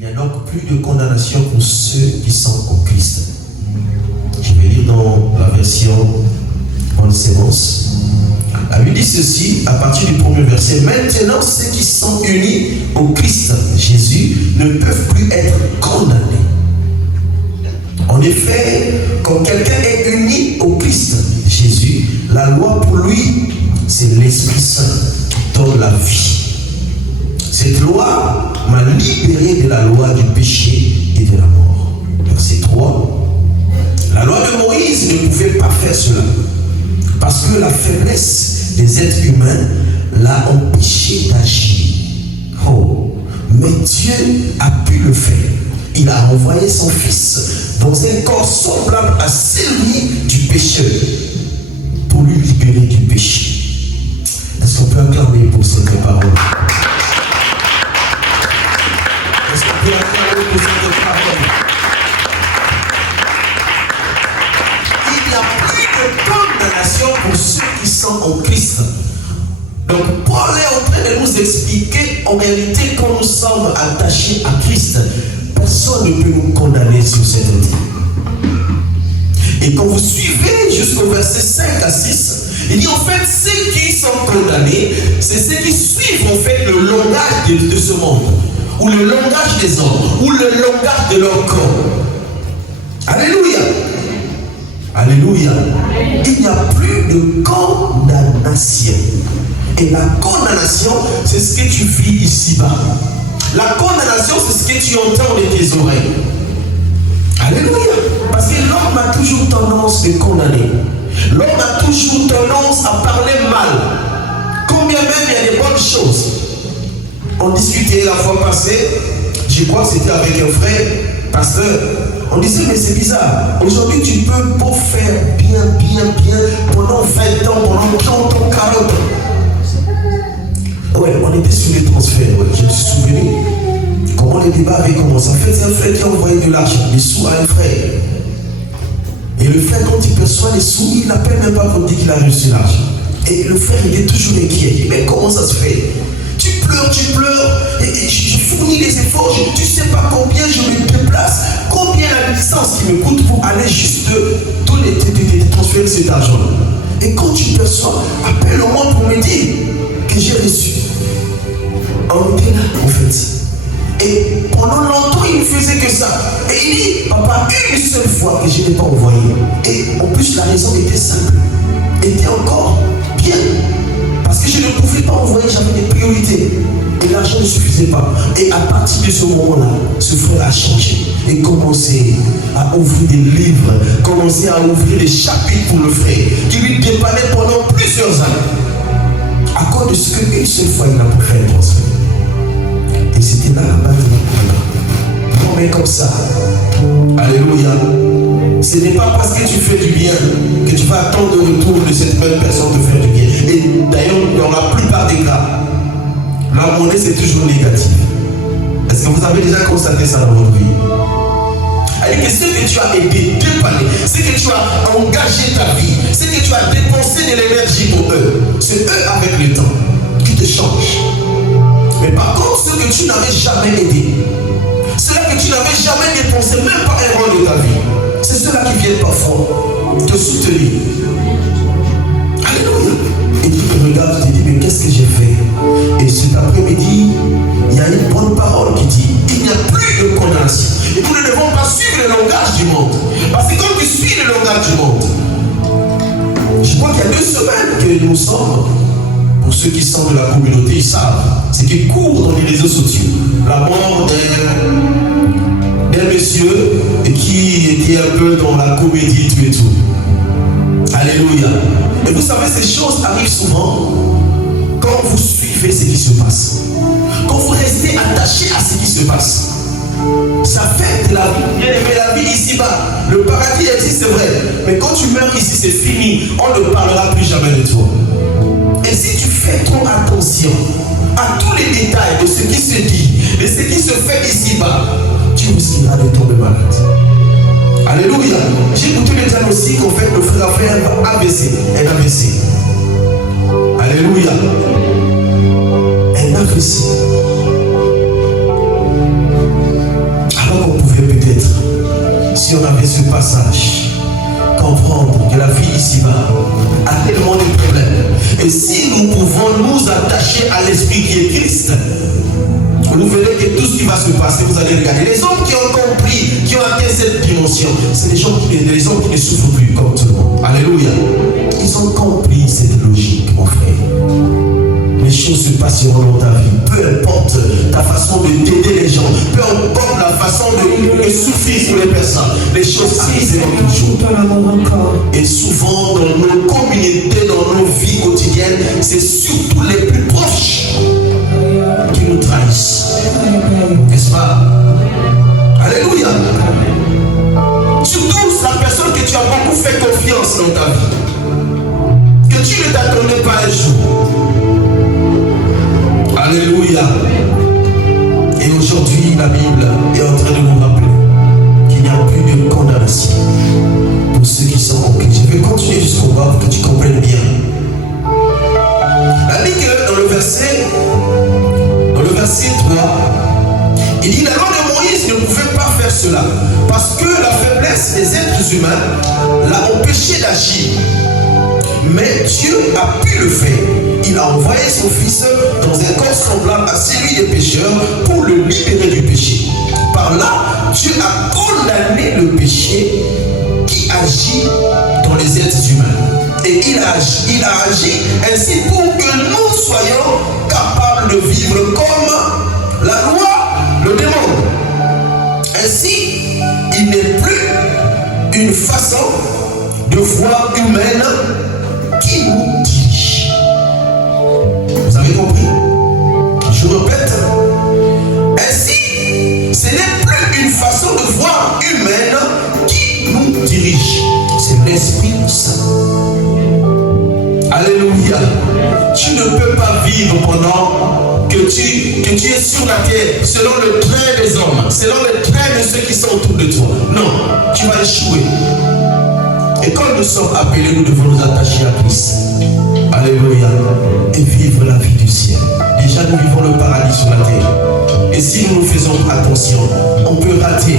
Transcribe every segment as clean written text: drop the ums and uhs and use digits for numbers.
Il n'y a donc plus de condamnation pour ceux qui sont en Christ. Je vais lire dans la version en séance. La Bible dit ceci à partir du premier verset. Maintenant, ceux qui sont unis au Christ Jésus ne peuvent plus être condamnés. En effet, quand quelqu'un est uni au Christ Jésus, la loi pour lui, c'est l'Esprit Saint qui donne la vie. Cette loi m'a libéré de la loi du péché et de la mort. Verset 3. La loi de Moïse ne pouvait pas faire cela, parce que la faiblesse des êtres humains l'a empêché d'agir. Oh, mais Dieu a pu le faire. Il a envoyé son Fils dans un corps semblable à celui du pécheur pour lui libérer du péché. Est-ce qu'on peut acclamer pour cette parole? Est-ce qu'on peut acclamer pour cette parole? Il n'y a plus de condamnation pour ceux qui sont en Christ. Donc Paul est en train de nous expliquer en réalité quand nous sommes attachés à Christ, personne ne peut nous condamner sur cette terre. Et quand vous suivez jusqu'au verset 5 à 6, il dit en fait ceux qui sont condamnés, c'est ceux qui suivent en fait le langage de ce monde, ou le langage des hommes, ou le langage de leur corps. Alléluia. Alléluia. Il n'y a plus de condamnation. Et la condamnation, c'est ce que tu vis ici-bas. La condamnation, c'est ce que tu entends de tes oreilles. Alléluia. Parce que l'homme a toujours tendance à condamner. L'homme a toujours tendance à parler mal. Combien même il y a des bonnes choses. On discutait la fois passée, je crois que c'était avec un frère, pasteur. On disait, mais c'est bizarre. Aujourd'hui, tu peux beau faire bien, pendant 20 ans, pendant 30 ans, 40 ans. Ouais, on était sur les transferts, ouais. Je me suis souvenu comment les débats avaient commencé. En fait, c'est un frère qui a envoyé de l'argent, des sous à un frère. Et le frère, quand il perçoit les sous, il n'appelle même pas pour dire qu'il a reçu l'argent. Et le frère, il est toujours inquiet. Il dit, mais comment ça se fait? Tu pleures, et je fournis des efforts, tu ne sais pas combien je me déplace, combien la distance qui me coûte pour aller juste de transférer cet argent. Et quand tu perçois, appelle-moi pour me dire que j'ai reçu. On était là, en fait. Et pendant longtemps, il ne faisait que ça. Et il dit, papa, une seule fois que je n'ai pas envoyé. Et en plus, la raison était simple. Était encore bien. Parce que je ne pouvais pas envoyer, j'avais des priorités. Et l'argent ne suffisait pas. Et à partir de ce moment-là, ce frère a changé. Et commencé à ouvrir des livres, commencé à ouvrir des chapitres pour le frère, qui lui dépannait pendant plusieurs années. À cause de ce qu'une seule fois il a pu faire un transfert. Et c'était là la base de la problème. Non, mais comme ça. Alléluia. Ce n'est pas parce que tu fais du bien que tu vas attendre le retour de cette même personne de faire du bien. Et d'ailleurs, dans la plupart des cas, la monnaie c'est toujours négatif. Est-ce que vous avez déjà constaté ça dans votre vie? C'est-à-dire que ce que tu as été dépanné, ce que tu as engagé ta vie, ce que tu as dépensé de l'énergie pour eux, c'est eux avec le temps qui te changent. Mais par contre, ceux que tu n'avais jamais aidé, ceux-là que tu n'avais jamais dépensé, même pas un rôle de ta vie, c'est ceux-là qui viennent parfois te soutenir. Alléluia. Et tu te regardes, tu te dis, mais qu'est-ce que j'ai fait? Et cet après-midi, il y a une bonne parole qui dit, il n'y a plus de condamnation. Et nous ne devons pas suivre le langage du monde. Parce que quand tu suis le langage du monde, je crois qu'il y a 2 semaines que nous sommes, pour ceux qui sont de la communauté, ils savent, c'est qui court dans les réseaux sociaux. La mort d'un monsieur qui était un peu dans la comédie, tout et tout. Alléluia. Et vous savez, ces choses arrivent souvent quand vous suivez ce qui se passe. Quand vous restez attaché à ce qui se passe. Ça fait de la vie. Bien aimé, la vie ici-bas. Le paradis existe, c'est vrai. Mais quand tu meurs ici, c'est fini. On ne parlera plus jamais de toi. Et si tu fais trop attention à tous les détails de ce qui se dit, de ce qui se fait ici-bas, tu risqueras de tomber malade. Alléluia. J'ai écouté le diagnostic qu'en fait le frère a fait un AVC. Un AVC. Alléluia. Un AVC. passage, comprendre que la vie ici-bas a tellement de problèmes. Et si nous pouvons nous attacher à l'esprit qui est Christ, vous verrez que tout ce qui va se passer, vous allez regarder. Les hommes qui ont compris, qui ont atteint cette dimension, c'est les hommes qui ne souffrent plus comme tout le monde. Alléluia. Ils ont compris cette logique, mon frère. Les choses se passeront dans ta vie. Peu importe ta façon de t'aider les gens, peu importe la façon de souffrir pour les personnes, les choses arriveront toujours. Et souvent dans nos communautés, dans nos vies quotidiennes, c'est surtout les plus proches qui nous trahissent. N'est-ce pas? Alléluia. Surtout la personne que tu as beaucoup fait confiance dans ta vie, que tu ne t'attendais pas un jour. Alléluia. Et aujourd'hui, la Bible est en train de nous rappeler qu'il n'y a plus de condamnation pour ceux qui sont en Christ. Je vais continuer jusqu'au bas pour que tu comprennes bien. La Bible, dans le verset 3, il dit: la loi de Moïse ne pouvait pas faire cela parce que la faiblesse des êtres humains l'a empêché d'agir. Mais Dieu a pu le faire. Il a envoyé son Fils dans un corps semblable à celui des pécheurs pour le libérer du péché. Par là, Dieu a condamné le péché qui agit dans les êtres humains. Et il a agi ainsi pour que nous soyons capables de vivre comme la loi le demande. Ainsi, il n'est plus une façon de voir humaine qui nous dirige. Vous avez compris? Je répète. Ainsi, ce n'est plus une façon de voir humaine qui nous dirige. C'est l'Esprit Saint. Alléluia. Tu ne peux pas vivre pendant que tu es sur la terre selon le train des hommes, selon le train de ceux qui sont autour de toi. Non, tu vas échouer. Et quand nous sommes appelés, nous devons nous attacher à Christ. Alléluia. Et vivre la vie du ciel. Déjà, nous vivons le paradis sur la terre. Et si nous faisons attention, on peut rater.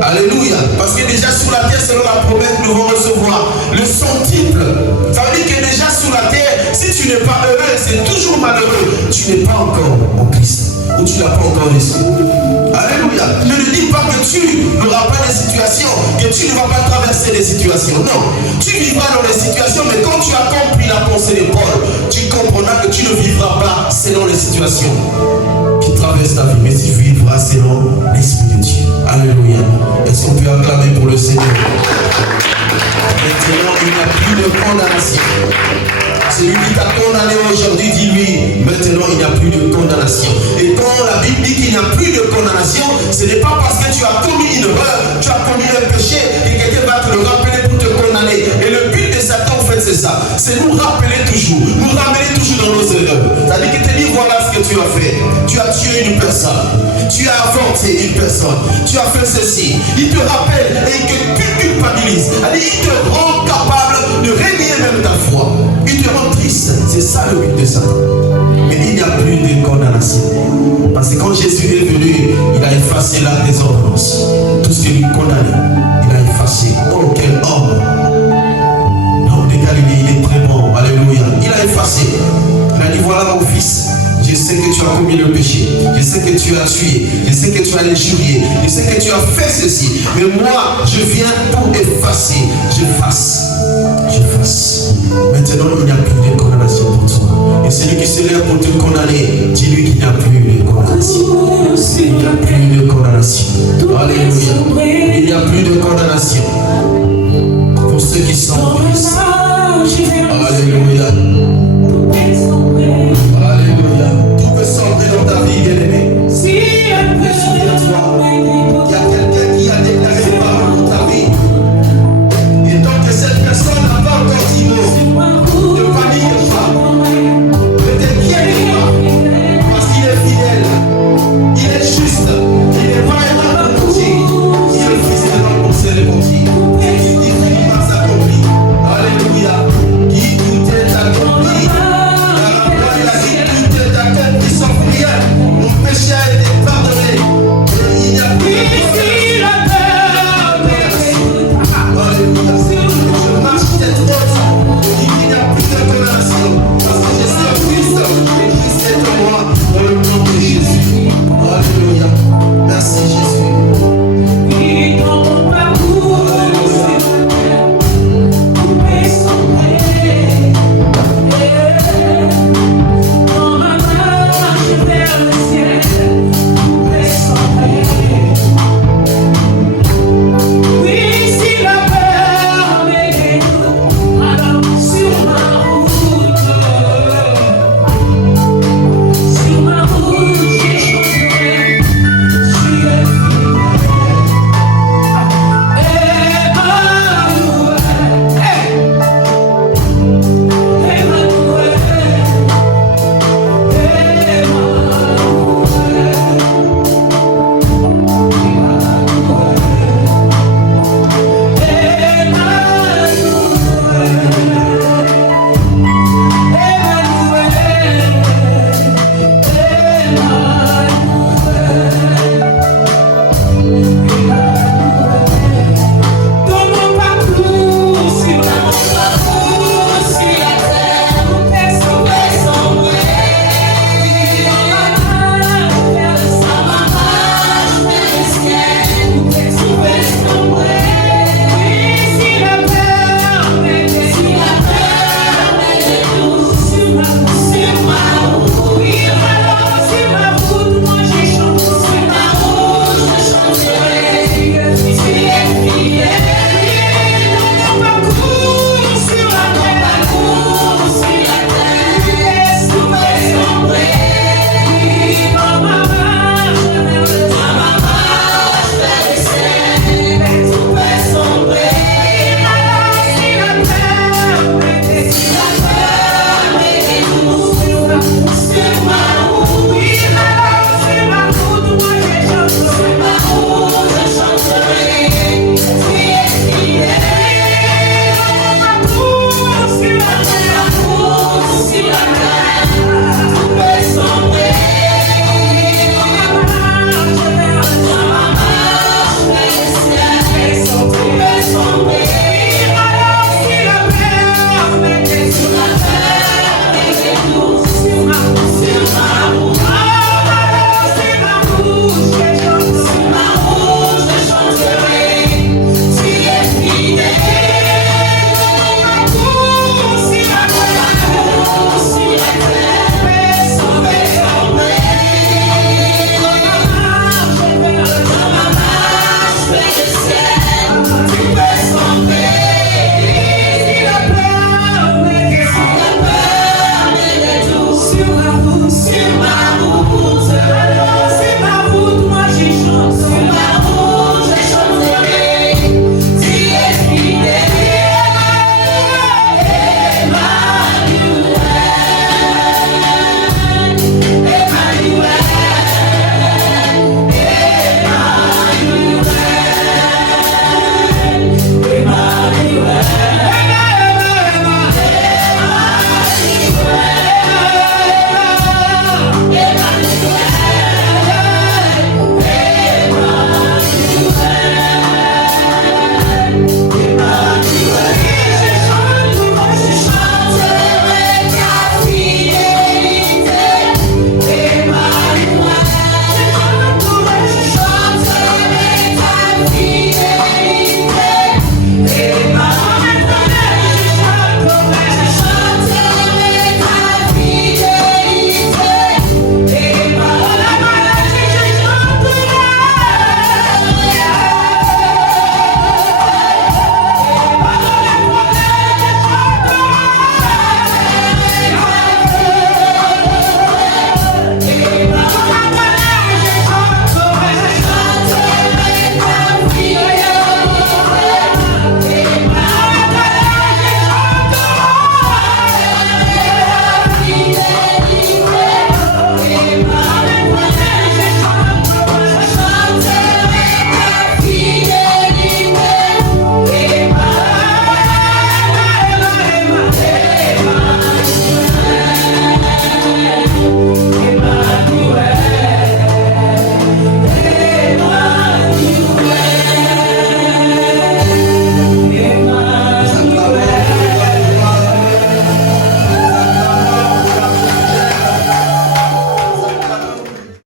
Alléluia. Parce que déjà sur la terre, selon la promesse, nous devons recevoir le centuple. Ça veut dire que déjà sur la terre, si tu n'es pas heureux, c'est toujours malheureux. Tu n'es pas encore en Christ. Ou tu n'as pas encore l'esprit. Alléluia. Ne le dis pas que tu n'auras pas des situations, que tu ne vas pas traverser des situations. Non. Tu vivras dans les situations, mais quand tu as compris la pensée de Paul, tu comprendras que tu ne vivras pas selon les situations qui traversent ta vie, mais tu vivras selon l'Esprit de Dieu. Alléluia. Est-ce qu'on peut acclamer pour le Seigneur? Maintenant, il n'y a plus de condamnation. Celui qui t'a condamné aujourd'hui, dis-lui, maintenant il n'y a plus de condamnation. Et quand la Bible dit qu'il n'y a plus de condamnation, ce n'est pas parce que tu as commis une erreur, tu as commis un péché, et quelqu'un va te le rappeler pour te condamner. Et le but de Satan, en fait, c'est ça. C'est nous rappeler toujours, nous ramener toujours dans nos erreurs. C'est-à-dire qu'il te dit, voilà ce que tu as fait. Tu as tué une personne, tu as avorté une personne, tu as fait ceci. Il te rappelle et il te culpabilise. Il te rend capable de régner même ta foi. Il te rend triste. C'est ça le but de Satan. Mais il n'y a plus de condamnation. Parce que quand Jésus est venu, il a effacé l'acte des ordonnances. Tout ce qui lui condamnait, il a effacé. Oh, quel homme! L'homme de Galilée, il est très bon. Alléluia. Il a effacé. Il a dit, voilà mon fils. Je sais que tu as commis le péché. Je sais que tu as tué. Je sais que tu as injurié. Je sais que tu as fait ceci. Mais moi, je viens pour effacer. J'efface. Maintenant, il n'y a plus de condamnation pour toi. Et celui qui se lève pour te condamner, dis-lui qu'il n'y a plus de condamnation. Il n'y a plus de condamnation. Alléluia. Il n'y a plus de condamnation pour ceux qui sont en Christ.